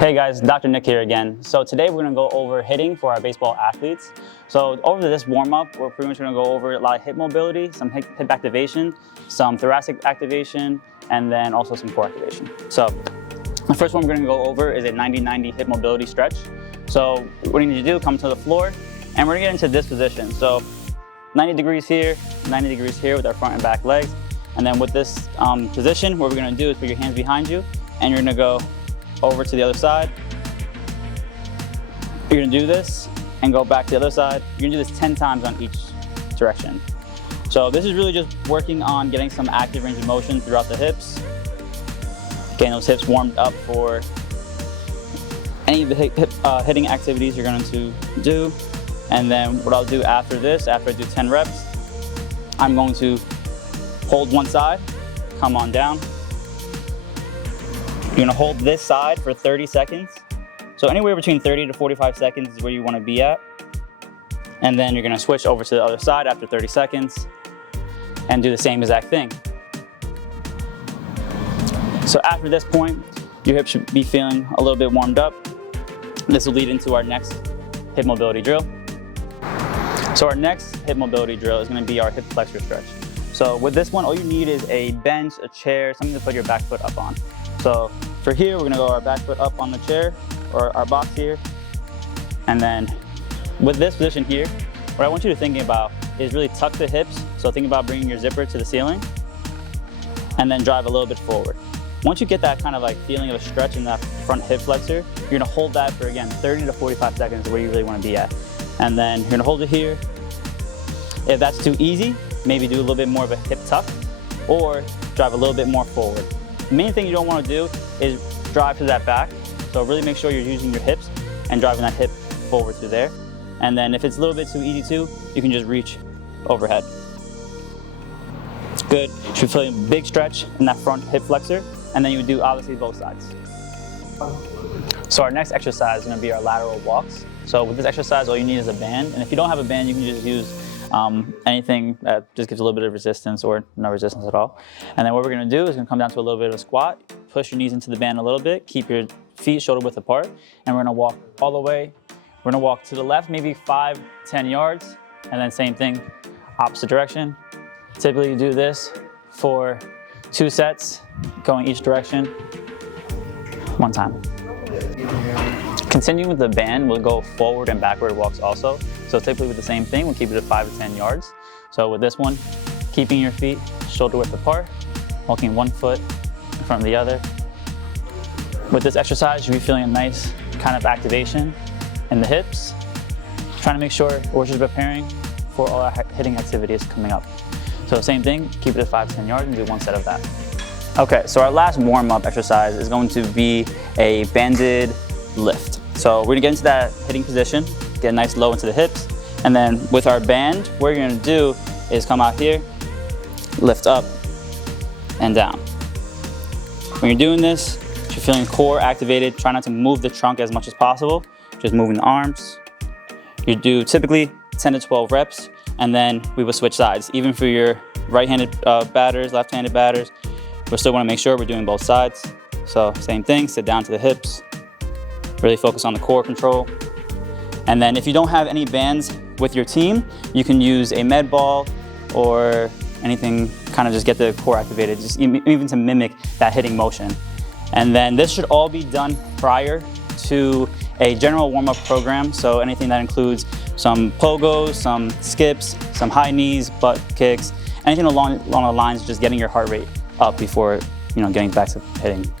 Hey guys, Dr. Nick here again. So today we're going to go over hitting for our baseball athletes. So over this warm-up, we're pretty much going to go over a lot of hip mobility, some hip activation, some thoracic activation, and then also some core activation. So the first one we're going to go over is a 90-90 hip mobility stretch. So what you need to do, come to the floor, and we're going to get into this position. So 90 degrees here, 90 degrees here with our front and back legs. And then with this position, what we're going to do is put your hands behind you, and you're going to go over to the other side. You're gonna do this and go back to the other side. You're gonna do this 10 times on each direction. So this is really just working on getting some active range of motion throughout the hips, getting those hips warmed up for any of the hitting activities you're going to do. And then what I'll do after this, after I do 10 reps, I'm going to hold one side, come on down. You're gonna hold this side for 30 seconds. So anywhere between 30 to 45 seconds is where you wanna be at. And then you're gonna switch over to the other side after 30 seconds and do the same exact thing. So after this point, your hips should be feeling a little bit warmed up. This will lead into our next hip mobility drill. So our next hip mobility drill is gonna be our hip flexor stretch. So with this one, all you need is a bench, a chair, something to put your back foot up on. So for here, we're gonna go our back foot up on the chair or our box here. And then with this position here, what I want you to think about is really tuck the hips. So think about bringing your zipper to the ceiling and then drive a little bit forward. Once you get that kind of like feeling of a stretch in that front hip flexor, you're gonna hold that for, again, 30 to 45 seconds where you really wanna be at. And then you're gonna hold it here. If that's too easy, maybe do a little bit more of a hip tuck or drive a little bit more forward. The main thing you don't want to do is drive to that back. So really make sure you're using your hips and driving that hip forward through there. And then if it's a little bit too easy too, you can just reach overhead. Good. You should feel a big stretch in that front hip flexor. And then you would do obviously both sides. So our next exercise is going to be our lateral walks. So with this exercise, all you need is a band. And if you don't have a band, you can just use anything that just gives a little bit of resistance or no resistance at all. And then what we're gonna do is gonna come down to a little bit of a squat, push your knees into the band a little bit, keep your feet shoulder width apart, and we're gonna walk all the way. We're gonna walk to the left, maybe 5-10 yards, and then same thing, opposite direction. Typically you do this for 2 sets, going each direction, 1 time. Continuing with the band, we'll go forward and backward walks also. So typically with the same thing, we'll keep it at 5 to 10 yards. So with this one, keeping your feet shoulder width apart, walking 1 foot in front of the other. With this exercise, you'll be feeling a nice kind of activation in the hips, trying to make sure we're just preparing for all our hitting activities coming up. So same thing, keep it at 5 to 10 yards and do 1 set of that. Okay, so our last warm-up exercise is going to be a banded lift. So we're gonna get into that hitting position, get nice low into the hips, and then with our band, what you're gonna do is come out here, lift up and down. When you're doing this, you're feeling core activated, try not to move the trunk as much as possible, just moving the arms. You do typically 10 to 12 reps, and then we will switch sides. Even for your right-handed batters, left-handed batters, we still wanna make sure we're doing both sides. So same thing, sit down to the hips, really focus on the core control. And then if you don't have any bands with your team, you can use a med ball or anything, kind of just get the core activated, just even to mimic that hitting motion. And then this should all be done prior to a general warm-up program. So anything that includes some pogos, some skips, some high knees, butt kicks, anything along the lines of just getting your heart rate up before getting back to hitting.